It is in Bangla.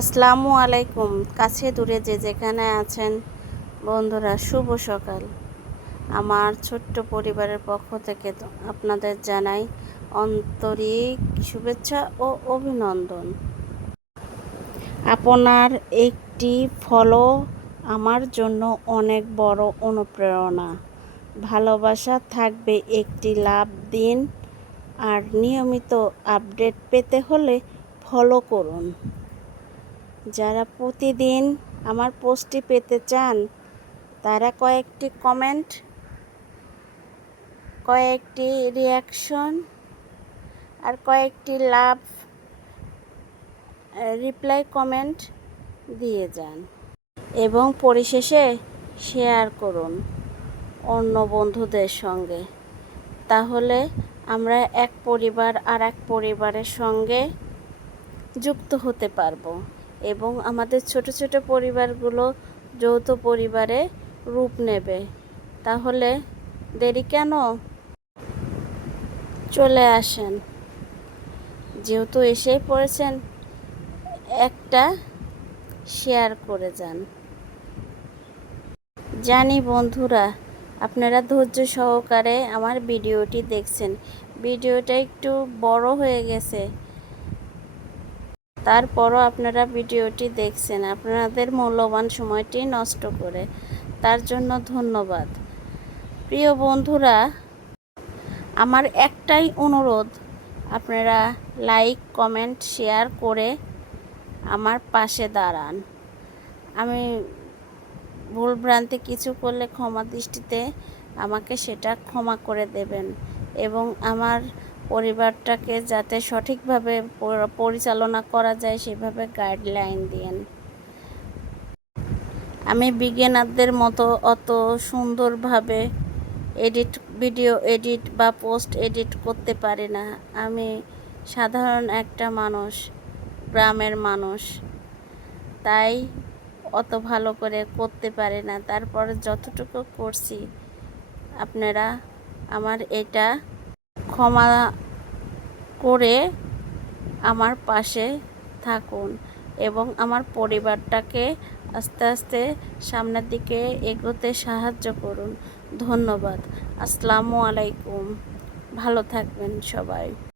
আসসালামু আলাইকুম। কাছে দূরে যে যেখানে আছেন বন্ধুরা, শুভ সকাল। আমার ছোট্ট পরিবারের পক্ষ থেকে তো আপনাদের জানাই আন্তরিক শুভেচ্ছা ও অভিনন্দন। আপনার একটি ফলো আমার জন্য অনেক বড় অনুপ্রেরণা। ভালোবাসা থাকবে, একটি লাভ দিন, আর নিয়মিত আপডেট পেতে হলে ফলো করুন। যারা প্রতিদিন আমার পোস্টটি পেতে চান তারা কয়েকটি কমেন্ট, কয়েকটি রিয়াকশন আর কয়েকটি লাভ রিপ্লাই কমেন্ট দিয়ে যান এবং পরিশেষে শেয়ার করুন অন্য বন্ধুদের সঙ্গে। তাহলে আমরা এক পরিবার আর এক পরিবারের সঙ্গে যুক্ত হতে পারবো এবং আমাদের ছোট ছোট পরিবারগুলো যৌথ পরিবারে রূপ নেবে। তাহলে দেরি কেন? চলে আসেন, যেহেতু এসেই পড়েছেন, একটা শেয়ার করে যান। জানি বন্ধুরা, আপনারা ধৈর্য সহকারে আমার ভিডিওটি দেখছেন। ভিডিওটা একটু বড় হয়ে গেছে, তারপরও আপনারা ভিডিওটি দেখছেন আপনাদের মূল্যবান সময়টি নষ্ট করে। তার জন্য ধন্যবাদ। প্রিয় বন্ধুরা, আমার একটাই অনুরোধ, আপনারা লাইক, কমেন্ট, শেয়ার করে আমার পাশে দাঁড়ান। আমি ভুলভ্রান্তি কিছু করলে ক্ষমা দৃষ্টিতে আমাকে সেটা ক্ষমা করে দেবেন এবং আমার পরিবারটাকে যাতে সঠিকভাবে পরিচালনা করা যায় সেভাবে গাইডলাইন দিন। আমি বিগিনারদের মতো অত সুন্দরভাবে ভিডিও এডিট বা পোস্ট এডিট করতে পারি না। আমি সাধারণ একটা মানুষ, গ্রামের মানুষ, তাই অত ভালো করে করতে পারি না। তারপরে যতটুকু করছি আপনারা আমার এটা ক্ষমা করে আমার পাশে থাকুন এবং আমার পরিবারটাকে আস্তে আস্তে সামনের দিকে এগোতে সাহায্য করুন। ধন্যবাদ। আসসালামু আলাইকুম। ভালো থাকবেন সবাই।